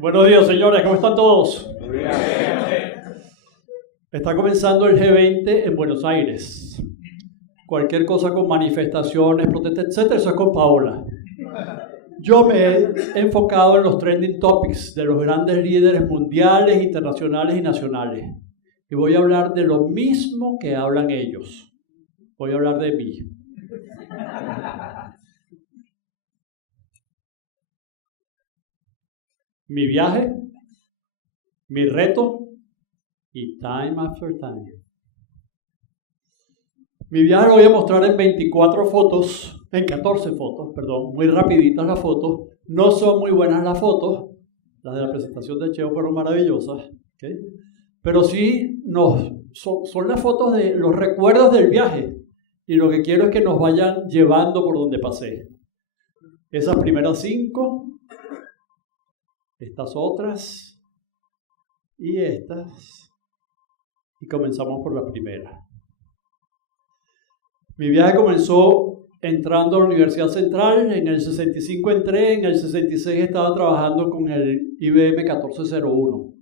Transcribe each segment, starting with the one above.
Buenos días, señores, ¿cómo están todos? Muy bien. Está comenzando el G20 en Buenos Aires. Cualquier cosa con manifestaciones, protestas, etcétera, eso es con Paola. Yo me he enfocado en los trending topics de los grandes líderes mundiales, internacionales y nacionales. Y voy a hablar de lo mismo que hablan ellos. Voy a hablar de mí. Mi viaje, mi reto y time after time. Mi viaje lo voy a mostrar en 14 fotos, muy rapiditas las fotos. No son muy buenas las fotos, las de la presentación de Cheo fueron maravillosas, ¿okay? Pero sí son las fotos de los recuerdos del viaje y lo que quiero es que nos vayan llevando por donde pasé. Esas primeras 5, estas otras y estas, y comenzamos por la primera. Mi viaje comenzó entrando a la Universidad Central, en el 65 entré, en el 66 estaba trabajando con el IBM 1401.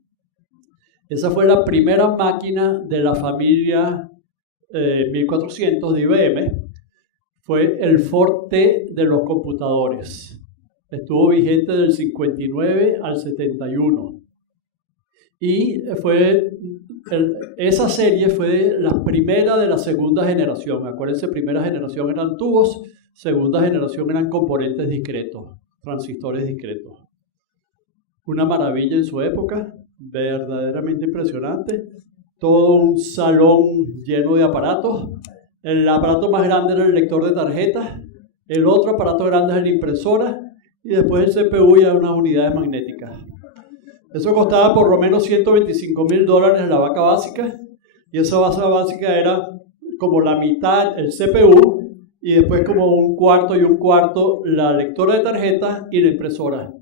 Esa fue la primera máquina de la familia 1400 de IBM, fue el Forte de los computadores. Estuvo vigente del 59 al 71. Y esa serie fue la primera de la segunda generación. Acuérdense, primera generación eran tubos, segunda generación eran componentes discretos, transistores discretos. Una maravilla en su época, verdaderamente impresionante. Todo un salón lleno de aparatos. El aparato más grande era el lector de tarjetas, el otro aparato grande es la impresora, y después el CPU y unas unidades magnéticas. Eso costaba por lo menos $125,000 la vaca básica, y esa vaca básica era como la mitad el CPU, y después como un cuarto y un cuarto la lectora de tarjetas y la impresora.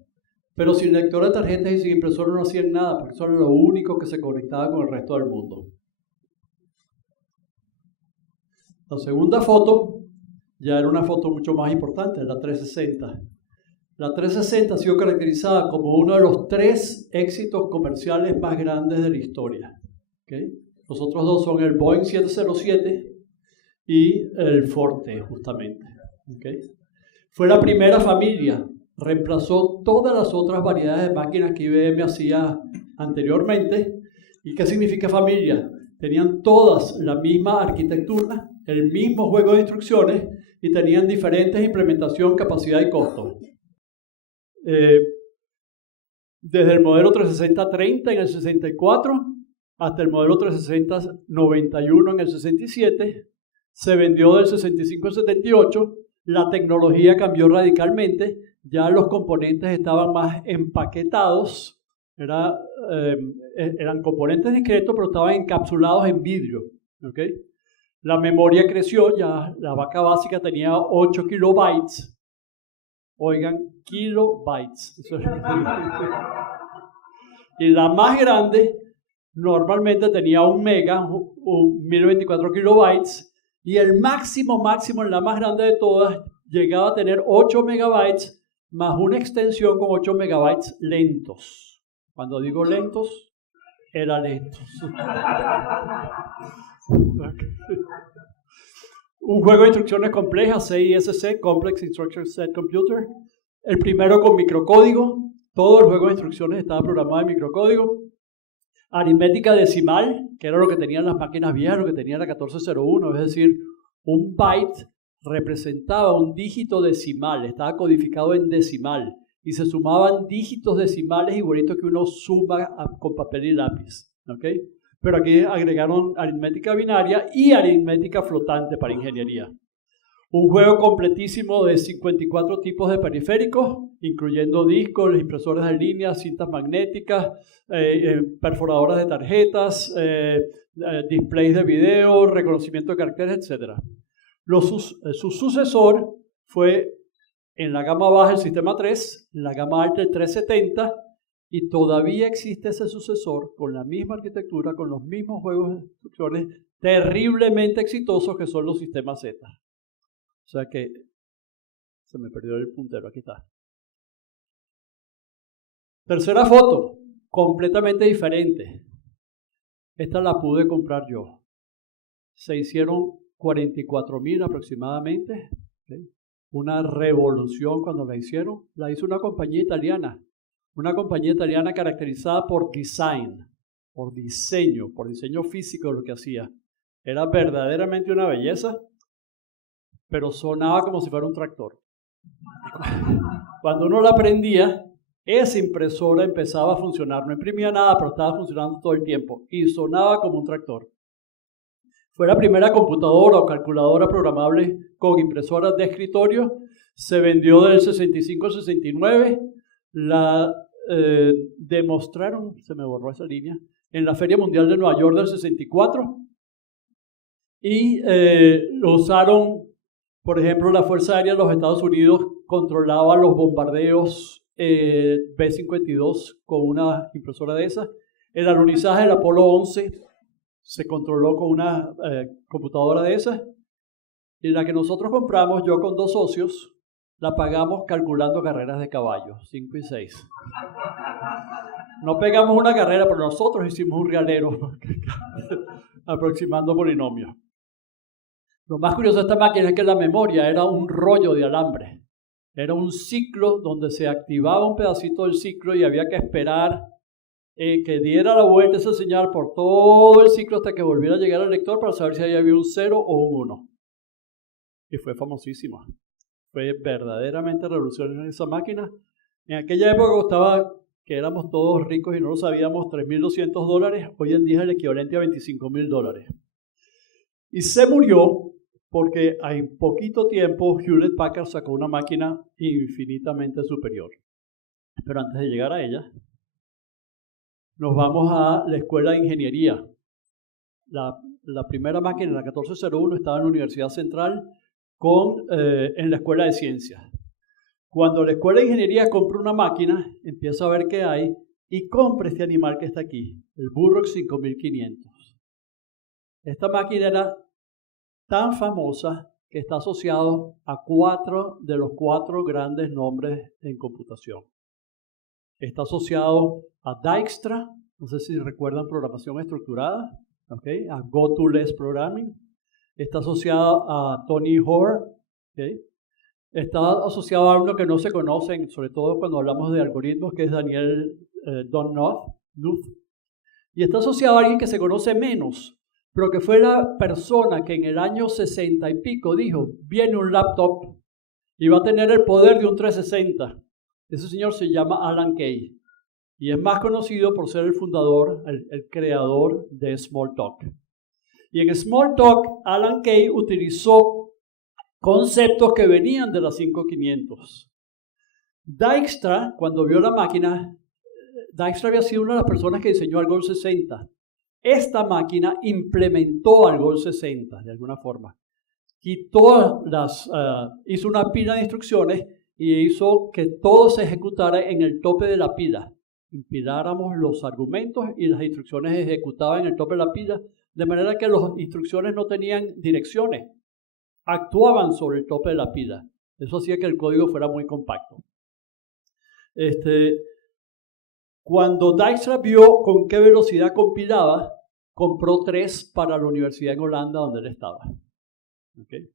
Pero sin lectora de tarjetas y sin impresora no hacían nada, porque eso era lo único que se conectaba con el resto del mundo. La segunda foto ya era una foto mucho más importante, la 360. La 360 ha sido caracterizada como uno de los 3 éxitos comerciales más grandes de la historia. ¿Okay? Los otros 2 son el Boeing 707 y el Forte, justamente. ¿Okay? Fue la primera familia, reemplazó todas las otras variedades de máquinas que IBM hacía anteriormente. ¿Y qué significa familia? Tenían todas la misma arquitectura, el mismo juego de instrucciones y tenían diferentes implementación, capacidad y costo. Desde el modelo 360-30 en el 64 hasta el modelo 360-91 en el 67, se vendió del 65 al 78, la tecnología cambió radicalmente, ya los componentes estaban más empaquetados, eran componentes discretos pero estaban encapsulados en vidrio, ¿okay? La memoria creció, ya la vaca básica tenía 8 kilobytes. Oigan, kilobytes. Y la más grande normalmente tenía 1 mega, 1024 kilobytes. Y el máximo, la más grande de todas, llegaba a tener 8 megabytes más una extensión con 8 megabytes lentos. Cuando digo lentos, era lentos. Un juego de instrucciones complejas, CISC, Complex Instruction Set Computer. El primero con microcódigo. Todo el juego de instrucciones estaba programado en microcódigo. Aritmética decimal, que era lo que tenían las máquinas viejas, lo que tenía la 1401, es decir, un byte representaba un dígito decimal, estaba codificado en decimal, y se sumaban dígitos decimales igualitos que uno suma con papel y lápiz. ¿Okay? Pero aquí agregaron aritmética binaria y aritmética flotante para ingeniería. Un juego completísimo de 54 tipos de periféricos, incluyendo discos, impresores de línea, cintas magnéticas, perforadoras de tarjetas, displays de video, reconocimiento de caracteres, etc. Su sucesor fue en la gama baja el sistema 3, en la gama alta el 370, y todavía existe ese sucesor con la misma arquitectura, con los mismos juegos de instrucciones terriblemente exitosos que son los sistemas Z. O sea que, se me perdió el puntero, aquí está. Tercera foto, completamente diferente. Esta la pude comprar yo. Se hicieron 44,000 aproximadamente. ¿Okay? Una revolución cuando la hicieron. La hizo una compañía italiana. Una compañía italiana caracterizada por design, por diseño físico de lo que hacía. Era verdaderamente una belleza, pero sonaba como si fuera un tractor. Cuando uno la prendía, esa impresora empezaba a funcionar. No imprimía nada, pero estaba funcionando todo el tiempo. Y sonaba como un tractor. Fue la primera computadora o calculadora programable con impresoras de escritorio. Se vendió del 65 al 69. La demostraron, se me borró esa línea, en la Feria Mundial de Nueva York del 64. Y lo usaron, por ejemplo, la Fuerza Aérea de los Estados Unidos controlaba los bombardeos B-52 con una impresora de esas. El alunizaje del Apolo 11 se controló con una computadora de esas. Y la que nosotros compramos, yo con 2 socios, la pagamos calculando carreras de caballos, 5 y 6. No pegamos una carrera, pero nosotros hicimos un realero aproximando polinomios. Lo más curioso de esta máquina es que la memoria era un rollo de alambre. Era un ciclo donde se activaba un pedacito del ciclo y había que esperar que diera la vuelta esa señal por todo el ciclo hasta que volviera a llegar al lector para saber si ahí había un 0 o un 1. Y fue famosísima. Fue verdaderamente revolucionaria esa máquina. En aquella época costaba, que éramos todos ricos y no lo sabíamos, $3,200. Hoy en día es el equivalente a $25,000. Y se murió porque en poquito tiempo Hewlett Packard sacó una máquina infinitamente superior. Pero antes de llegar a ella, nos vamos a la Escuela de Ingeniería. La primera máquina, la 1401, estaba en la Universidad Central en la Escuela de Ciencias. Cuando la Escuela de Ingeniería compra una máquina, empieza a ver qué hay y compra este animal que está aquí, el Burroughs 5500. Esta máquina era tan famosa que está asociado a 4 de los 4 grandes nombres en computación. Está asociado a Dijkstra, no sé si recuerdan programación estructurada, ¿okay? A GoToLess Programming. Está asociado a Tony Hoare, ¿okay? Está asociado a uno que no se conocen, sobre todo cuando hablamos de algoritmos, que es Daniel Knuth. Y está asociado a alguien que se conoce menos, pero que fue la persona que en el año 60 y pico dijo, viene un laptop y va a tener el poder de un 360. Ese señor se llama Alan Kay y es más conocido por ser el fundador, el creador de Smalltalk. Y en Smalltalk, Alan Kay utilizó conceptos que venían de la 5500. Dijkstra, cuando vio la máquina, Dijkstra había sido una de las personas que diseñó Algol 60. Esta máquina implementó Algol 60 de alguna forma. Quitó hizo una pila de instrucciones y hizo que todo se ejecutara en el tope de la pila. Empiláramos los argumentos y las instrucciones se ejecutaban en el tope de la pila, de manera que las instrucciones no tenían direcciones, actuaban sobre el tope de la pila. Eso hacía que el código fuera muy compacto. Cuando Dijkstra vio con qué velocidad compilaba, compró 3 para la universidad en Holanda donde él estaba. ¿Okay?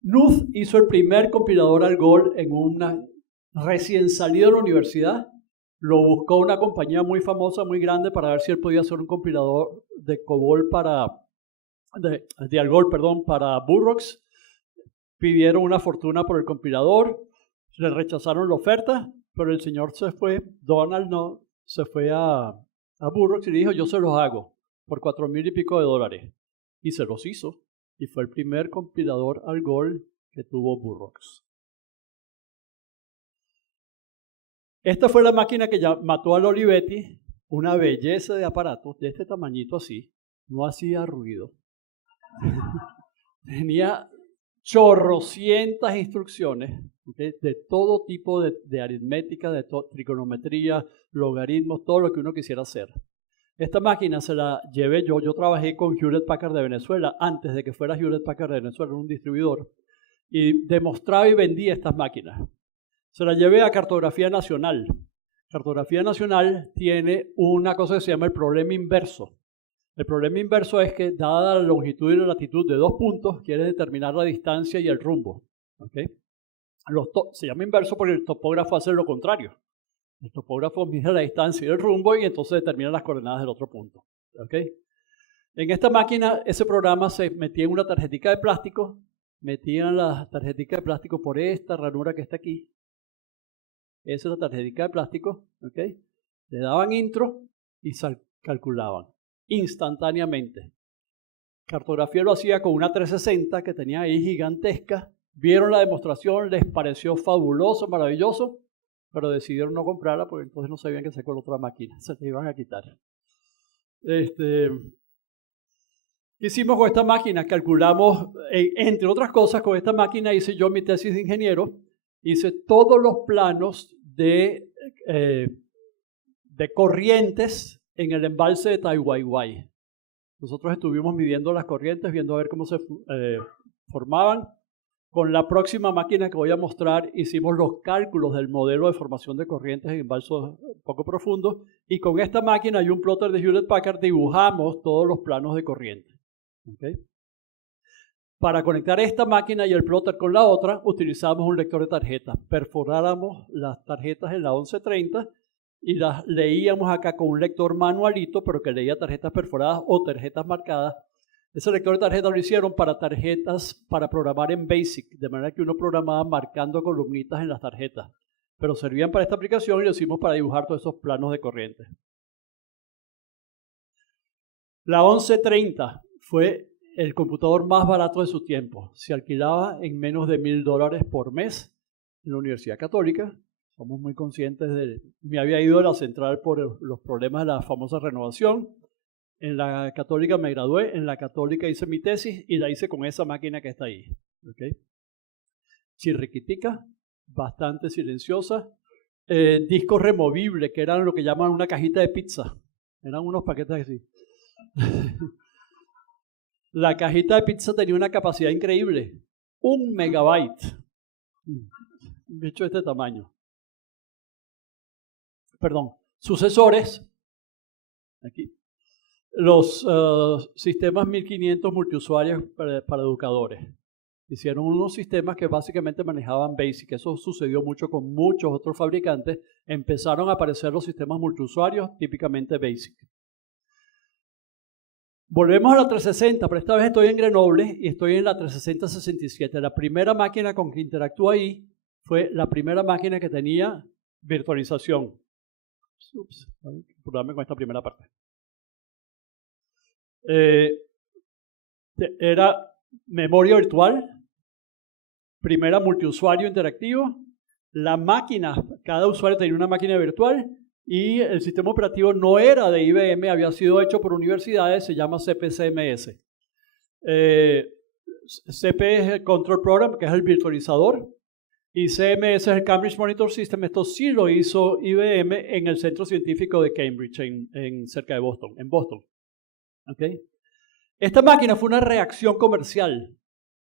Knuth hizo el primer compilador Algol en una recién salido de la universidad. Lo buscó una compañía muy famosa, muy grande, para ver si él podía hacer un compilador de COBOL de Algol, para Burroughs. Pidieron una fortuna por el compilador, le rechazaron la oferta, pero el señor se fue, Donald no, se fue a Burroughs y le dijo, yo se los hago por $4,000 y pico. Y se los hizo. Y fue el primer compilador Algol que tuvo Burroughs. Esta fue la máquina que ya mató al Olivetti, una belleza de aparato de este tamañito así, no hacía ruido. Tenía chorrocientas instrucciones, ¿okay? De todo tipo de aritmética, de trigonometría, logaritmos, todo lo que uno quisiera hacer. Esta máquina se la llevé yo trabajé con Hewlett Packard de Venezuela, antes de que fuera Hewlett Packard de Venezuela, un distribuidor, y demostraba y vendía estas máquinas. Se la llevé a Cartografía Nacional. Cartografía nacional tiene una cosa que se llama el problema inverso. El problema inverso es que, dada la longitud y la latitud de dos puntos, quiere determinar la distancia y el rumbo. ¿Okay? Se llama inverso porque el topógrafo hace lo contrario. El topógrafo mide la distancia y el rumbo y entonces determina las coordenadas del otro punto. ¿Okay? En esta máquina, ese programa se metía en una tarjetita de plástico, metían la tarjetita de plástico por esta ranura que está aquí. Esa es la tarjetita de plástico. ¿Okay? Le daban intro y calculaban instantáneamente. Cartografía lo hacía con una 360 que tenía ahí gigantesca. Vieron la demostración, les pareció fabuloso, maravilloso, pero decidieron no comprarla porque entonces no sabían qué hacer con la otra máquina, se la iban a quitar. ¿Qué hicimos con esta máquina? Calculamos, entre otras cosas, con esta máquina hice yo mi tesis de ingeniero, hice todos los planos de corrientes en el embalse de Taiwaiwai. Nosotros estuvimos midiendo las corrientes, viendo a ver cómo se formaban. Con la próxima máquina que voy a mostrar hicimos los cálculos del modelo de formación de corrientes en embalsos poco profundos y con esta máquina y un plotter de Hewlett Packard dibujamos todos los planos de corriente. ¿Okay? Para conectar esta máquina y el plotter con la otra utilizamos un lector de tarjetas. Perforáramos las tarjetas en la 1130 y las leíamos acá con un lector manualito, pero que leía tarjetas perforadas o tarjetas marcadas. Ese lector de tarjetas lo hicieron para tarjetas para programar en BASIC, de manera que uno programaba marcando columnitas en las tarjetas. Pero servían para esta aplicación y lo hicimos para dibujar todos esos planos de corriente. La 1130 fue el computador más barato de su tiempo. Se alquilaba en menos de $1,000 por mes en la Universidad Católica. Somos muy conscientes de... Me había ido a la central por los problemas de la famosa renovación. En la Católica me gradué, en la Católica hice mi tesis y la hice con esa máquina que está ahí. ¿Okay? Chirriquitica, bastante silenciosa. Discos removibles, que eran lo que llaman una cajita de pizza. Eran unos paquetes así. La cajita de pizza tenía una capacidad increíble. 1 megabyte. Un bicho de este tamaño. Perdón. Sucesores. Aquí. Los sistemas 1500 multiusuarios para educadores. Hicieron unos sistemas que básicamente manejaban BASIC. Eso sucedió mucho con muchos otros fabricantes. Empezaron a aparecer los sistemas multiusuarios, típicamente BASIC. Volvemos a la 360, pero esta vez estoy en Grenoble y estoy en la 360-67. La primera máquina con que interactúo ahí fue la primera máquina que tenía virtualización. Ups, problema con esta primera parte. Era memoria virtual, primera multiusuario interactivo, la máquina, cada usuario tenía una máquina virtual y el sistema operativo no era de IBM, había sido hecho por universidades, se llama CP/CMS. CP es el Control Program, que es el virtualizador, y CMS es el Cambridge Monitor System. Esto sí lo hizo IBM en el Centro Científico de Cambridge, cerca de Boston, en Boston. ¿Okay? Esta máquina fue una reacción comercial,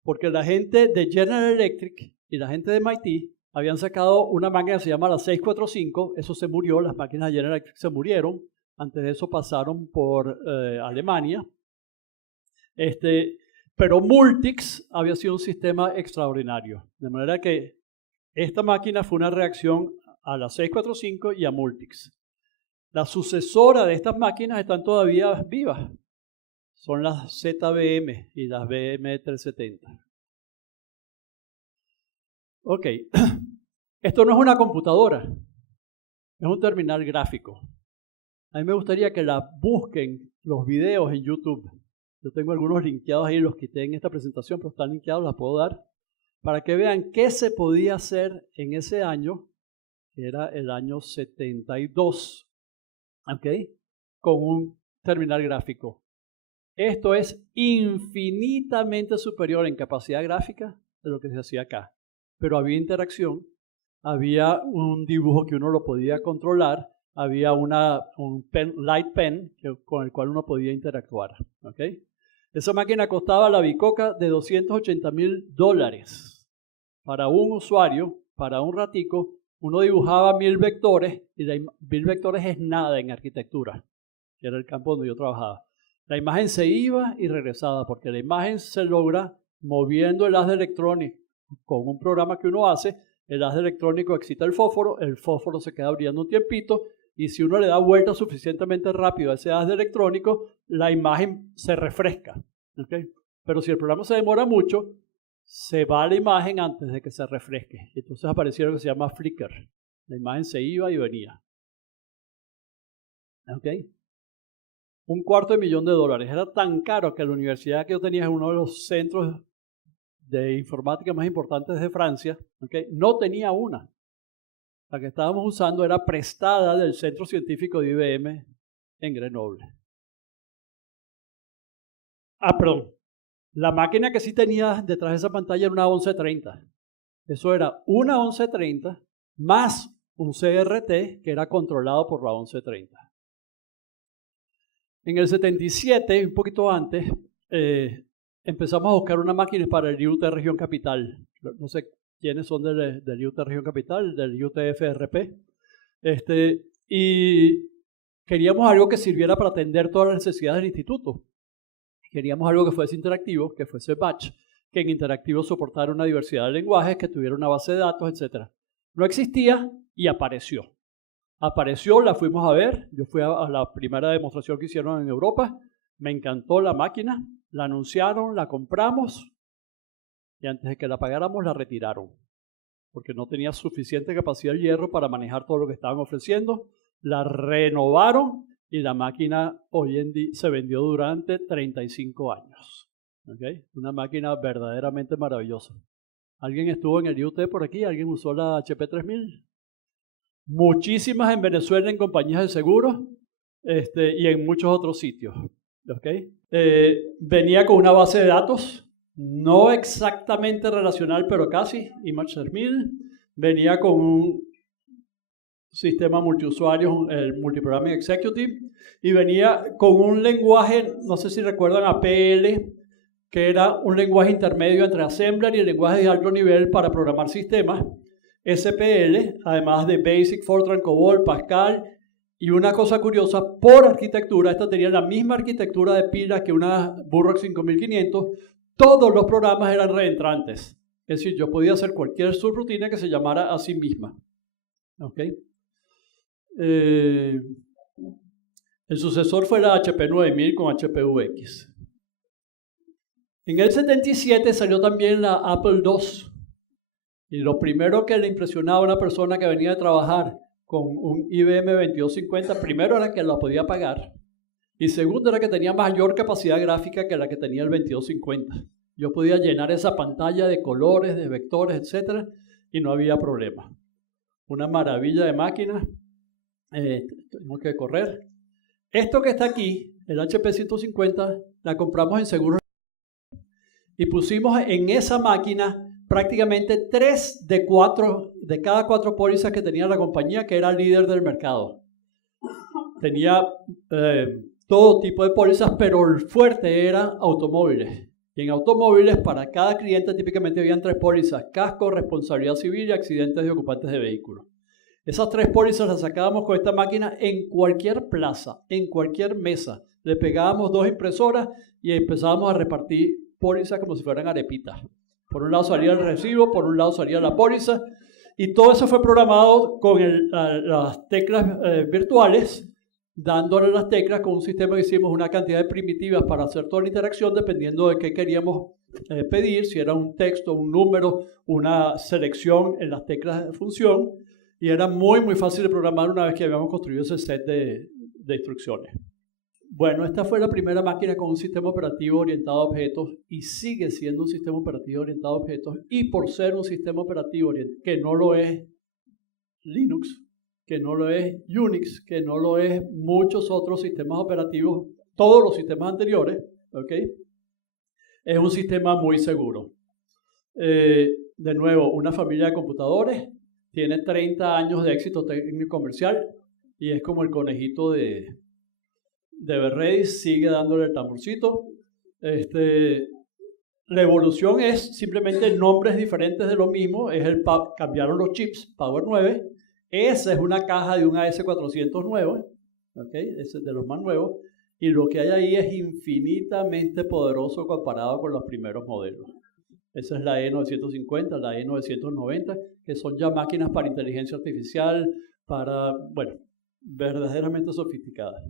porque la gente de General Electric y la gente de MIT habían sacado una máquina que se llama la 645, eso se murió, las máquinas de General Electric se murieron, antes de eso pasaron por Alemania, pero Multics había sido un sistema extraordinario, de manera que esta máquina fue una reacción a la 645 y a Multics. La sucesora de estas máquinas están todavía vivas. Son las ZBM y las BM370. Ok, esto no es una computadora, es un terminal gráfico. A mí me gustaría que la busquen los videos en YouTube. Yo tengo algunos linkeados ahí, los quité en esta presentación, pero están linkeados, las puedo dar, para que vean qué se podía hacer en ese año, que era el año 72, ¿ok? Con un terminal gráfico. Esto es infinitamente superior en capacidad gráfica de lo que se hacía acá. Pero había interacción, había un dibujo que uno lo podía controlar, había un light pen con el cual uno podía interactuar. ¿Okay? Esa máquina costaba la bicoca de $280,000 para un usuario, para un ratico, uno dibujaba 1000 vectores, y 1000 vectores es nada en arquitectura, que era el campo donde yo trabajaba. La imagen se iba y regresaba, porque la imagen se logra moviendo el haz de electrónico con un programa que uno hace. El haz de electrónico excita el fósforo se queda brillando un tiempito, y si uno le da vuelta suficientemente rápido a ese haz de electrónico, la imagen se refresca. ¿Okay? Pero si el programa se demora mucho, se va la imagen antes de que se refresque. Entonces apareció lo que se llama flicker. La imagen se iba y venía. ¿Okay? $250,000. Era tan caro que la universidad que yo tenía, es uno de los centros de informática más importantes de Francia, ¿okay? No tenía una. La que estábamos usando era prestada del Centro Científico de IBM en Grenoble. Perdón. La máquina que sí tenía detrás de esa pantalla era una 1130. Eso era una 1130 más un CRT que era controlado por la 1130. En el 77, un poquito antes, empezamos a buscar una máquina para el IUT Región Capital. No sé quiénes son del IUT Región Capital, del IUT FRP. Y queríamos algo que sirviera para atender todas las necesidades del instituto. Queríamos algo que fuese interactivo, que fuese batch, que en interactivo soportara una diversidad de lenguajes, que tuviera una base de datos, etc. No existía y apareció. Apareció, la fuimos a ver. Yo fui a la primera demostración que hicieron en Europa. Me encantó la máquina. La anunciaron, la compramos y antes de que la pagáramos la retiraron porque no tenía suficiente capacidad de hierro para manejar todo lo que estaban ofreciendo. La renovaron y la máquina hoy en día se vendió durante 35 años. ¿Okay? Una máquina verdaderamente maravillosa. ¿Alguien estuvo en el IUT por aquí? ¿Alguien usó la HP 3000? Muchísimas en Venezuela en compañías de seguros y en muchos otros sitios. ¿Okay? Venía con una base de datos, no exactamente relacional, pero casi, Image 3000. Venía con un sistema multiusuario, el Multiprogramming Executive, y venía con un lenguaje, no sé si recuerdan, APL, que era un lenguaje intermedio entre Assembler y el lenguaje de alto nivel para programar sistemas. SPL, además de Basic, Fortran, COBOL, Pascal, y una cosa curiosa, por arquitectura, esta tenía la misma arquitectura de pilas que una Burroughs 5500, todos los programas eran reentrantes. Es decir, yo podía hacer cualquier subrutina que se llamara a sí misma. ¿Okay? El sucesor fue la HP 9000 con HPUX. En el 77 salió también la Apple II. Y lo primero que le impresionaba a una persona que venía a trabajar con un IBM 2250, primero era que la podía pagar. Y segundo era que tenía mayor capacidad gráfica que la que tenía el 2250. Yo podía llenar esa pantalla de colores, de vectores, etc. y no había problema. Una maravilla de máquina. Tenemos que correr. Esto que está aquí, el HP 150, la compramos en seguros y pusimos en esa máquina prácticamente 3 de cada 4 pólizas que tenía la compañía, que era líder del mercado. Tenía todo tipo de pólizas, pero el fuerte era automóviles. Y en automóviles, para cada cliente típicamente habían 3 pólizas: casco, responsabilidad civil y accidentes de ocupantes de vehículos. Esas 3 pólizas las sacábamos con esta máquina en cualquier plaza, en cualquier mesa. Le pegábamos 2 impresoras y empezábamos a repartir pólizas como si fueran arepitas. Por un lado salía el recibo, por un lado salía la póliza, y todo eso fue programado con las teclas virtuales, dándole las teclas con un sistema que hicimos una cantidad de primitivas para hacer toda la interacción dependiendo de qué queríamos pedir, si era un texto, un número, una selección en las teclas de función, y era muy, muy fácil de programar una vez que habíamos construido ese set de instrucciones. Bueno, esta fue la primera máquina con un sistema operativo orientado a objetos y sigue siendo un sistema operativo orientado a objetos, y por ser un sistema operativo que no lo es Linux, que no lo es Unix, que no lo es muchos otros sistemas operativos, todos los sistemas anteriores, ¿okay? Es un sistema muy seguro. De nuevo, una familia de computadores, tiene 30 años de éxito técnico y comercial y es como el conejito de Berredis, sigue dándole el tamborcito. La evolución es simplemente nombres diferentes de lo mismo. Cambiaron los chips, Power 9, Esa es una caja de un AS400 nuevo, ¿okay? Ese es de los más nuevos, y lo que hay ahí es infinitamente poderoso comparado con los primeros modelos. Esa es la E950, la E990, que son ya máquinas para inteligencia artificial, para, bueno, verdaderamente sofisticadas.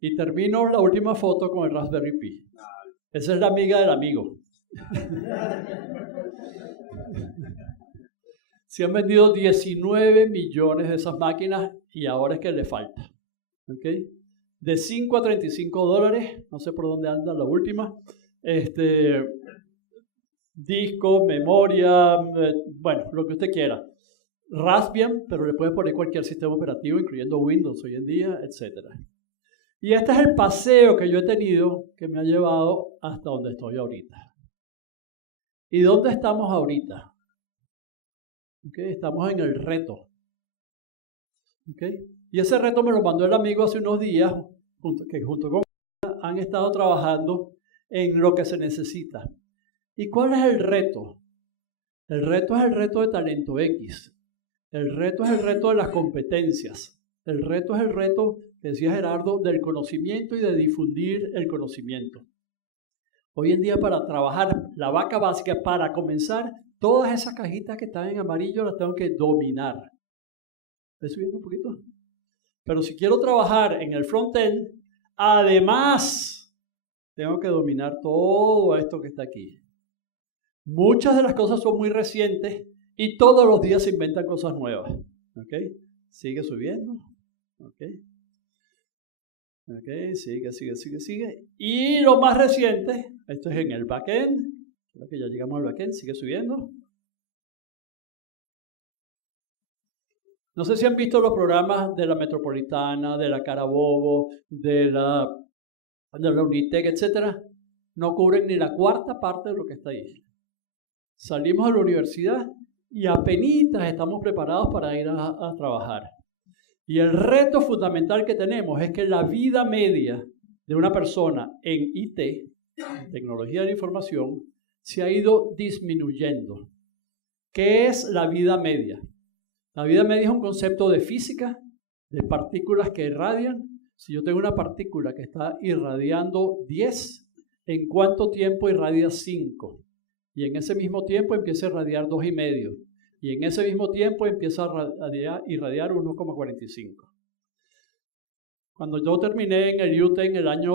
Y termino la última foto con el Raspberry Pi. Esa es la amiga del amigo. Se han vendido 19 millones de esas máquinas y ahora es que le falta. ¿Okay? De 5 a 35 dólares, no sé por dónde anda la última. Disco, memoria, bueno, lo que usted quiera. Raspbian, pero le puede poner cualquier sistema operativo, incluyendo Windows hoy en día, etc. Y este es el paseo que yo he tenido que me ha llevado hasta donde estoy ahorita. ¿Y dónde estamos ahorita? Okay, estamos en el reto. Okay. Y ese reto me lo mandó el amigo hace unos días, que junto con han estado trabajando en lo que se necesita. ¿Y cuál es el reto? El reto es el reto de Talento X. El reto es el reto de las competencias. El reto es el reto, que decía Gerardo, del conocimiento y de difundir el conocimiento. Hoy en día, para trabajar la vaca básica, para comenzar, todas esas cajitas que están en amarillo las tengo que dominar. ¿Estoy subiendo un poquito? Pero si quiero trabajar en el front-end, además, tengo que dominar todo esto que está aquí. Muchas de las cosas son muy recientes y todos los días se inventan cosas nuevas. ¿Okay? Sigue subiendo. ¿Okay? Okay, sigue. Y lo más reciente, esto es en el backend. Creo que ya llegamos al backend, sigue subiendo. No sé si han visto los programas de la Metropolitana, de la Carabobo, de la Unitec, etc. No cubren ni la cuarta parte de lo que está ahí. Salimos de la universidad y apenas estamos preparados para ir a trabajar. Y el reto fundamental que tenemos es que la vida media de una persona en IT, tecnología de la información, se ha ido disminuyendo. ¿Qué es la vida media? La vida media es un concepto de física, de partículas que irradian. Si yo tengo una partícula que está irradiando 10, ¿en cuánto tiempo irradia 5? Y en ese mismo tiempo empieza a irradiar 2,5. Y en ese mismo tiempo empieza a irradiar 1,45. Cuando yo terminé en el UT en el año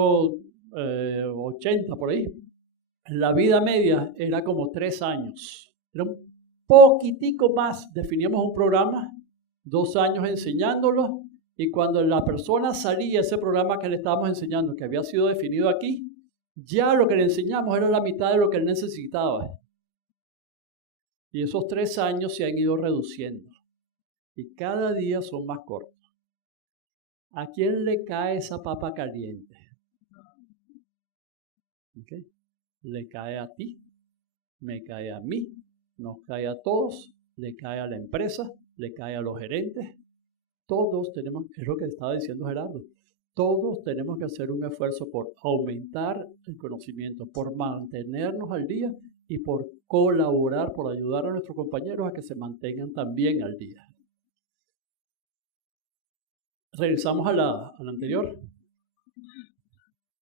80, por ahí, la vida media era como 3 años. Era un poquitico más. Definíamos un programa, 2 años enseñándolo, y cuando la persona salía ese programa que le estábamos enseñando, que había sido definido aquí, ya lo que le enseñamos era la mitad de lo que él necesitaba. Y esos 3 años se han ido reduciendo. Y cada día son más cortos. ¿A quién le cae esa papa caliente? ¿Okay? Le cae a ti, me cae a mí, nos cae a todos, le cae a la empresa, le cae a los gerentes. Todos tenemos, es lo que estaba diciendo Gerardo, todos tenemos que hacer un esfuerzo por aumentar el conocimiento, por mantenernos al día y por colaborar, por ayudar a nuestros compañeros a que se mantengan también al día. Regresamos a la anterior.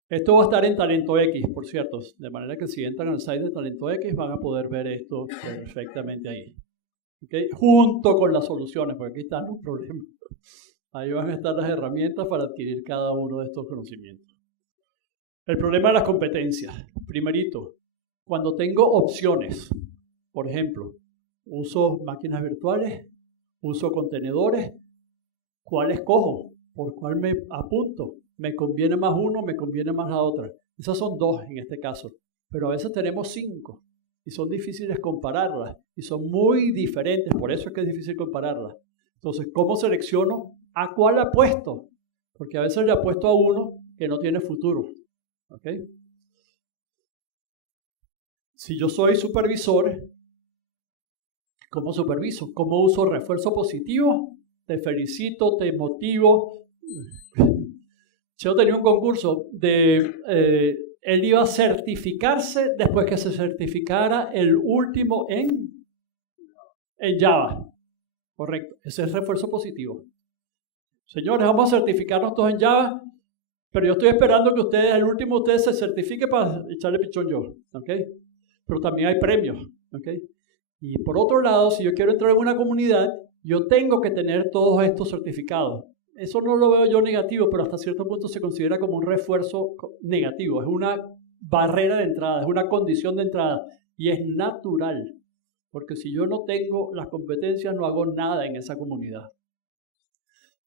Esto va a estar en Talento X, por cierto, de manera que si entran al site de Talento X van a poder ver esto perfectamente ahí. ¿Okay? Junto con las soluciones, porque aquí están los problemas. Ahí van a estar las herramientas para adquirir cada uno de estos conocimientos. El problema de las competencias. Primerito, cuando tengo opciones, por ejemplo, uso máquinas virtuales, uso contenedores, ¿cuál escojo? ¿Por cuál me apunto? ¿Me conviene más uno? ¿Me conviene más la otra? Esas son 2 en este caso, pero a veces tenemos 5 y son difíciles compararlas y son muy diferentes, por eso es que es difícil compararlas. Entonces, ¿cómo selecciono a cuál apuesto? Porque a veces le apuesto a uno que no tiene futuro. ¿Okay? Si yo soy supervisor, ¿cómo superviso? ¿Cómo uso refuerzo positivo? Te felicito, te motivo. Yo tenía un concurso de... él iba a certificarse después que se certificara el último en Java. Correcto, ese es el refuerzo positivo. Señores, vamos a certificarnos todos en Java, pero yo estoy esperando que ustedes, el último de ustedes se certifique para echarle pichón yo, ¿ok? Pero también hay premios, ¿ok? Y por otro lado, si yo quiero entrar en una comunidad, yo tengo que tener todos estos certificados. Eso no lo veo yo negativo, pero hasta cierto punto se considera como un refuerzo negativo. Es una barrera de entrada, es una condición de entrada y es natural. Porque si yo no tengo las competencias, no hago nada en esa comunidad.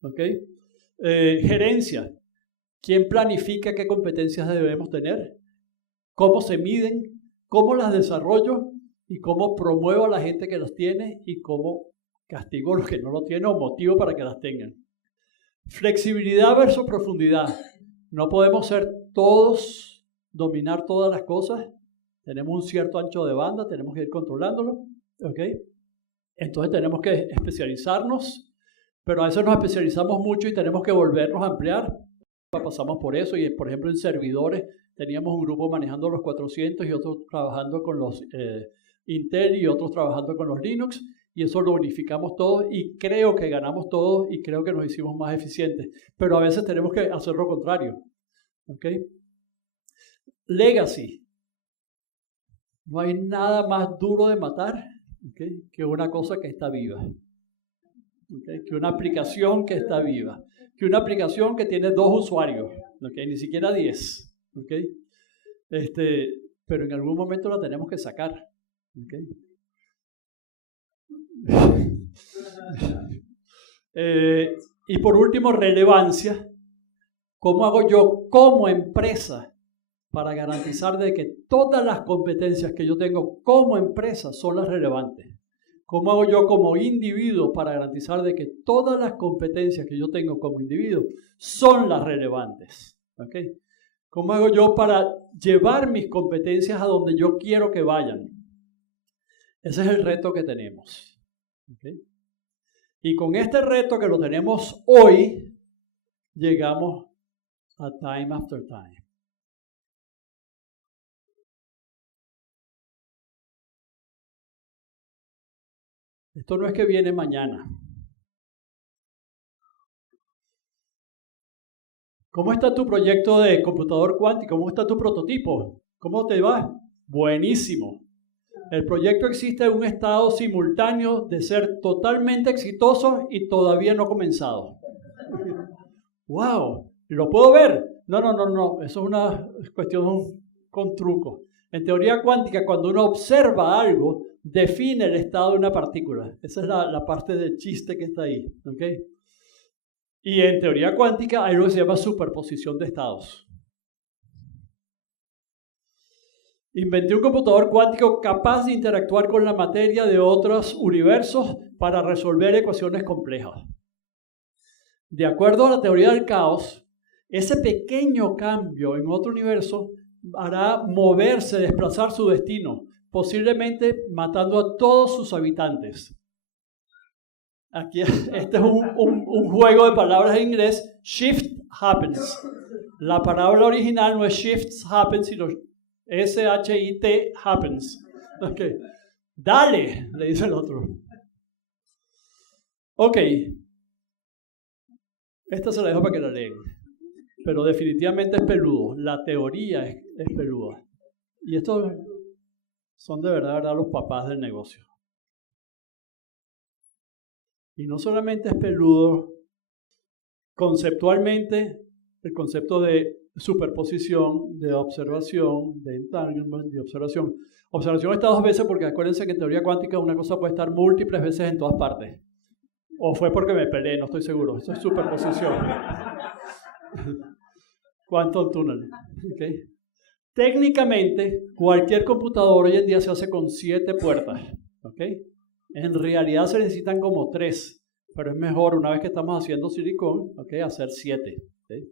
¿Ok? Gerencia. ¿Quién planifica qué competencias debemos tener? ¿Cómo se miden? ¿Cómo las desarrollo? ¿Y cómo promuevo a la gente que las tiene? ¿Y cómo castigo a los que no lo tienen o motivo para que las tengan? Flexibilidad versus profundidad. No podemos ser todos, dominar todas las cosas. Tenemos un cierto ancho de banda, tenemos que ir controlándolo. ¿Ok? Entonces tenemos que especializarnos, pero a veces nos especializamos mucho y tenemos que volvernos a ampliar. Pasamos por eso y, por ejemplo, en servidores teníamos un grupo manejando los 400 y otros trabajando con los Intel y otros trabajando con los Linux, y eso lo unificamos todos y creo que ganamos todos y creo que nos hicimos más eficientes, pero a veces tenemos que hacer lo contrario. ¿Ok? Legacy. No hay nada más duro de matar, ¿okay?, que una cosa que está viva. ¿Okay? Que una aplicación que está viva. Que una aplicación que tiene 2 usuarios. ¿Okay? Ni siquiera 10. ¿Okay? Pero en algún momento la tenemos que sacar. ¿Okay? Y por último, relevancia. ¿Cómo hago yo como empresa para garantizar de que todas las competencias que yo tengo como empresa son las relevantes? ¿Cómo hago yo como individuo para garantizar de que todas las competencias que yo tengo como individuo son las relevantes? ¿Okay? ¿Cómo hago yo para llevar mis competencias a donde yo quiero que vayan? Ese es el reto que tenemos. ¿Okay? Y con este reto que lo tenemos hoy, llegamos a Time After Time. Esto no es que viene mañana. ¿Cómo está tu proyecto de computador cuántico? ¿Cómo está tu prototipo? ¿Cómo te va? Buenísimo. El proyecto existe en un estado simultáneo de ser totalmente exitoso y todavía no comenzado. ¡Wow! ¿Lo puedo ver? No. Eso es una cuestión con truco. En teoría cuántica, cuando uno observa algo, define el estado de una partícula. Esa es la parte del chiste que está ahí. ¿Okay? Y en teoría cuántica hay algo que se llama superposición de estados. Inventé un computador cuántico capaz de interactuar con la materia de otros universos para resolver ecuaciones complejas. De acuerdo a la teoría del caos, ese pequeño cambio en otro universo hará moverse, desplazar su destino, posiblemente matando a todos sus habitantes. Aquí, este es un juego de palabras en inglés. Shift happens. La palabra original no es shifts happens, sino S-H-I-T happens. Okay. Dale, le dice el otro. Ok. Esta se la dejo para que la lean. Pero definitivamente es peludo. La teoría es peluda. Y estos son de verdad los papás del negocio. Y no solamente es peludo, conceptualmente, el concepto de superposición, de observación, de entanglement, de observación. Observación está 2 veces porque acuérdense que en teoría cuántica una cosa puede estar múltiples veces en todas partes. O fue porque me peleé, no estoy seguro. Eso es superposición. Quantum tunnel. ¿Okay? Técnicamente, cualquier computador hoy en día se hace con 7 puertas. ¿Okay? En realidad se necesitan como 3, pero es mejor una vez que estamos haciendo silicón, ¿okay?, hacer 7. ¿Okay?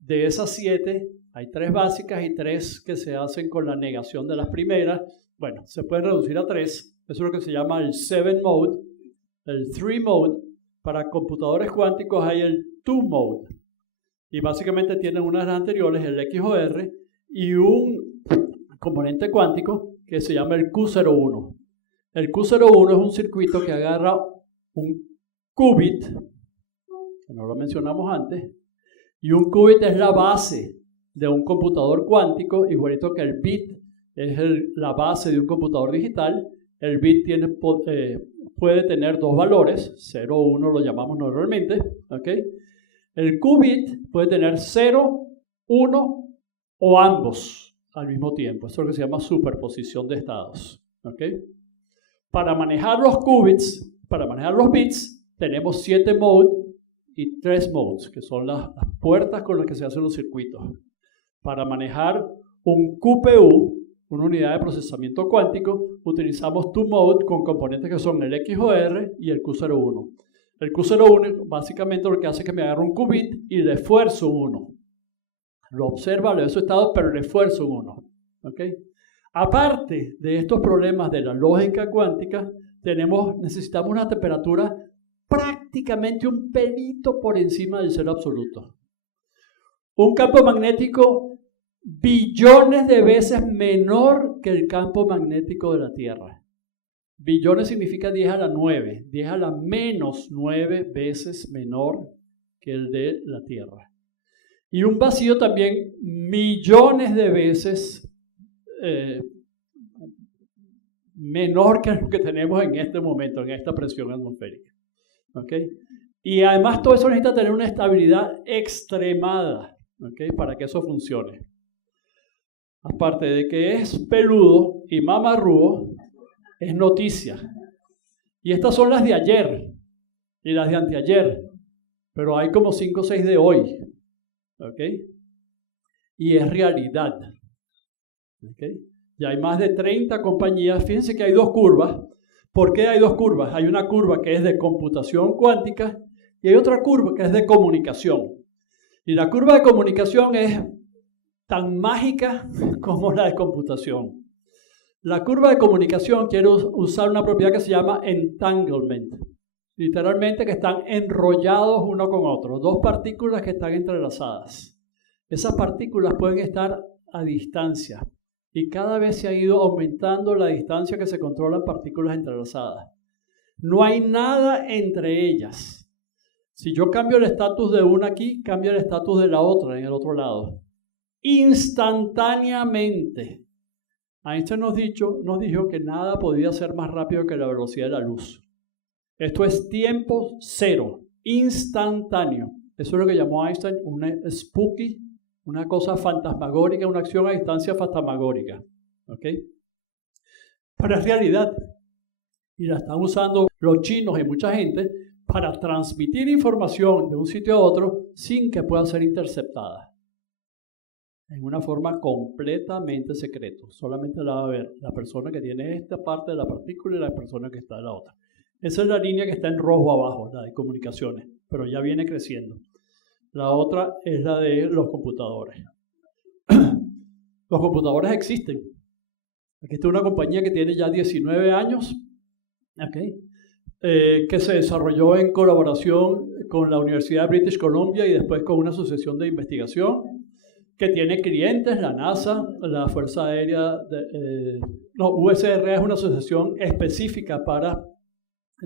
De esas 7, hay 3 básicas y 3 que se hacen con la negación de las primeras. Bueno, se pueden reducir a 3. Eso es lo que se llama el 7 mode, el 3 mode. Para computadores cuánticos hay el 2 mode. Y básicamente tienen una de las anteriores, el XOR, y un componente cuántico que se llama el Q01. El Q01 es un circuito que agarra un qubit, que no lo mencionamos antes, y un qubit es la base de un computador cuántico, igualito que el bit es la base de un computador digital. El bit puede tener dos valores, 0 o 1 lo llamamos normalmente, ¿okay? El qubit puede tener 0, 1 o ambos al mismo tiempo. Eso es lo que se llama superposición de estados, ¿okay? Para manejar los qubits, para manejar los bits, tenemos 7 modes y 3 modes, que son las puertas con las que se hacen los circuitos. Para manejar un QPU, una unidad de procesamiento cuántico, utilizamos 2 modes con componentes que son el XOR y el Q01. El Q01 básicamente lo que hace es que me agarra un qubit y le esfuerzo 1. Lo observa, le doy su estado, pero le esfuerzo 1. ¿Okay? Aparte de estos problemas de la lógica cuántica, necesitamos una temperatura prácticamente un pelito por encima del cero absoluto. Un campo magnético billones de veces menor que el campo magnético de la Tierra. Billones significa 10 a la 9, 10 a la menos 9 veces menor que el de la Tierra. Y un vacío también millones de veces menor que lo que tenemos en este momento, en esta presión atmosférica. ¿Okay? Y además todo eso necesita tener una estabilidad extremada, ¿okay? Para que eso funcione. Aparte de que es peludo y mamarrudo, es noticia. Y estas son las de ayer y las de anteayer, pero hay como 5 o 6 de hoy. ¿Okay? Y es realidad. ¿Okay? Ya hay más de 30 compañías. Fíjense que hay 2 curvas. ¿Por qué hay 2 curvas? Hay una curva que es de computación cuántica y hay otra curva que es de comunicación. Y la curva de comunicación es tan mágica como la de computación. La curva de comunicación quiere usar una propiedad que se llama entanglement. Literalmente que están enrollados uno con otro. 2 partículas que están entrelazadas. Esas partículas pueden estar a distancia. Y cada vez se ha ido aumentando la distancia que se controlan partículas entrelazadas. No hay nada entre ellas. Si yo cambio el estatus de una aquí, cambia el estatus de la otra en el otro lado. Instantáneamente. Einstein nos dijo que nada podía ser más rápido que la velocidad de la luz. Esto es tiempo cero, instantáneo. Eso es lo que llamó Einstein una spooky, una cosa fantasmagórica, una acción a distancia fantasmagórica. ¿Okay? Pero es realidad. Y la están usando los chinos y mucha gente para transmitir información de un sitio a otro sin que pueda ser interceptada. En una forma completamente secreta. Solamente la va a ver la persona que tiene esta parte de la partícula y la persona que está en la otra. Esa es la línea que está en rojo abajo, la de comunicaciones, pero ya viene creciendo. La otra es la de los computadores. Los computadores existen. Aquí está una compañía que tiene ya 19 años, ¿okay? Que se desarrolló en colaboración con la Universidad de British Columbia y después con una asociación de investigación, que tiene clientes, la NASA, la Fuerza Aérea, USR es una asociación específica para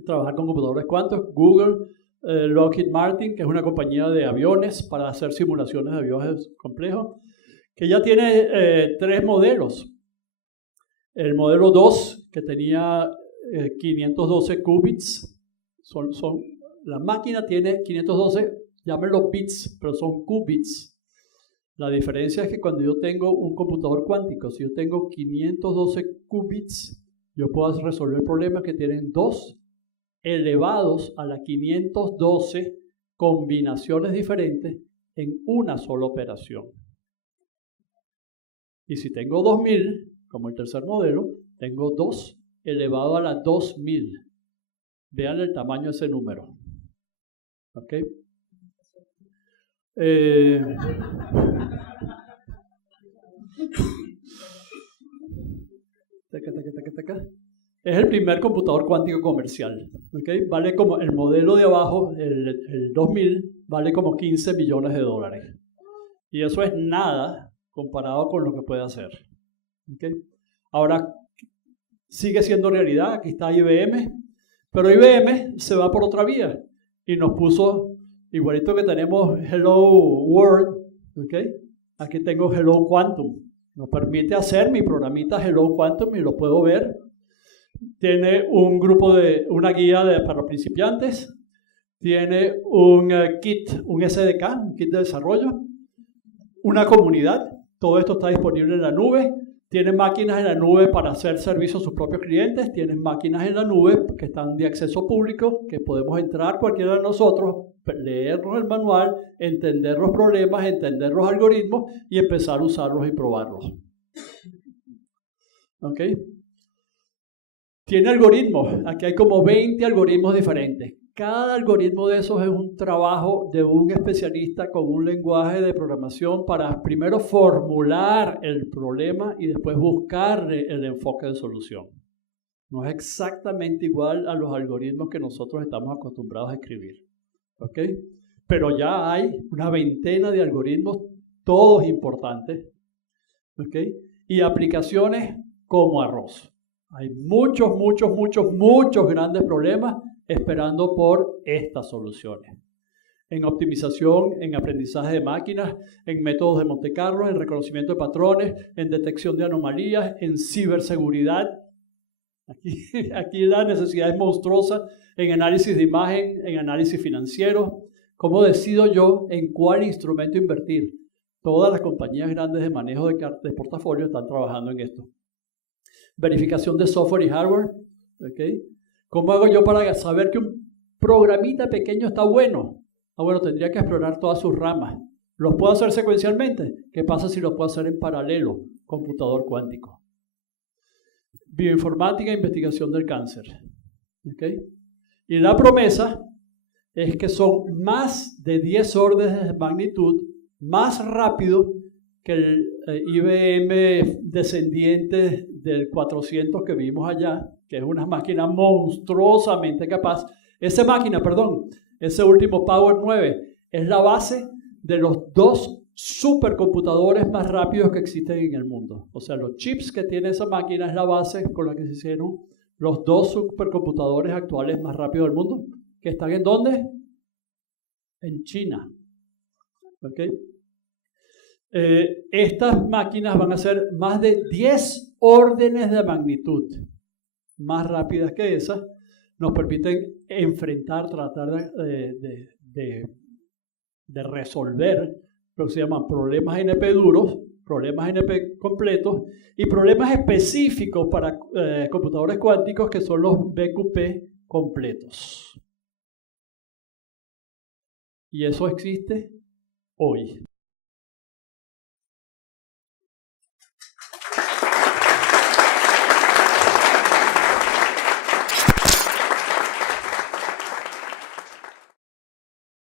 trabajar con computadores cuánticos, Google, Lockheed Martin, que es una compañía de aviones para hacer simulaciones de aviones complejos, que ya tiene 3 modelos. El modelo 2, que tenía 512 qubits, la máquina tiene 512, llámenlo bits, pero son qubits. La diferencia es que cuando yo tengo un computador cuántico, si yo tengo 512 qubits, yo puedo resolver problemas que tienen 2 elevados a la 512 combinaciones diferentes en una sola operación. Y si tengo 2000, como el tercer modelo, tengo 2 elevado a la 2000. Vean el tamaño de ese número. ¿Ok? Es el primer computador cuántico comercial. ¿Okay? Vale como el modelo de abajo, el 2000, vale como 15 millones de dólares. Y eso es nada comparado con lo que puede hacer. ¿Okay? Ahora, sigue siendo realidad. Aquí está IBM. Pero IBM se va por otra vía y nos puso, igualito que tenemos Hello World, ¿okay? Aquí tengo Hello Quantum. Nos permite hacer mi programita Hello Quantum y lo puedo ver. Tiene un grupo una guía para principiantes. Tiene un kit, un SDK, un kit de desarrollo. Una comunidad. Todo esto está disponible en la nube. Tienen máquinas en la nube para hacer servicio a sus propios clientes. Tienen máquinas en la nube que están de acceso público, que podemos entrar cualquiera de nosotros, leernos el manual, entender los problemas, entender los algoritmos y empezar a usarlos y probarlos. ¿Ok? Tiene algoritmos. Aquí hay como 20 algoritmos diferentes. Cada algoritmo de esos es un trabajo de un especialista con un lenguaje de programación para primero formular el problema y después buscarle el enfoque de solución. No es exactamente igual a los algoritmos que nosotros estamos acostumbrados a escribir. ¿Ok? Pero ya hay una veintena de algoritmos, todos importantes. ¿Ok? Y aplicaciones como arroz. Hay muchos grandes problemas esperando por estas soluciones. En optimización, en aprendizaje de máquinas, en métodos de Monte Carlo, en reconocimiento de patrones, en detección de anomalías, en ciberseguridad. Aquí la necesidad es monstruosa, en análisis de imagen, en análisis financiero. ¿Cómo decido yo en cuál instrumento invertir? Todas las compañías grandes de manejo de portafolio están trabajando en esto. Verificación de software y hardware. ¿Okay? ¿Cómo hago yo para saber que un programita pequeño está bueno? Bueno, tendría que explorar todas sus ramas. ¿Los puedo hacer secuencialmente? ¿Qué pasa si los puedo hacer en paralelo? Computador cuántico. Bioinformática e investigación del cáncer. ¿Okay? Y la promesa es que son más de 10 órdenes de magnitud más rápido que el IBM descendiente del 400 que vimos allá, que es una máquina monstruosamente capaz. Ese último Power 9, es la base de los 2 supercomputadores más rápidos que existen en el mundo. O sea, los chips que tiene esa máquina es la base con la que se hicieron los 2 supercomputadores actuales más rápidos del mundo. ¿Que están en dónde? En China. ¿Ok? Estas máquinas van a ser más de 10 órdenes de magnitud más rápidas que esas. Nos permiten tratar de resolver lo que se llaman problemas NP duros, problemas NP completos y problemas específicos para computadores cuánticos que son los BQP completos. Y eso existe hoy.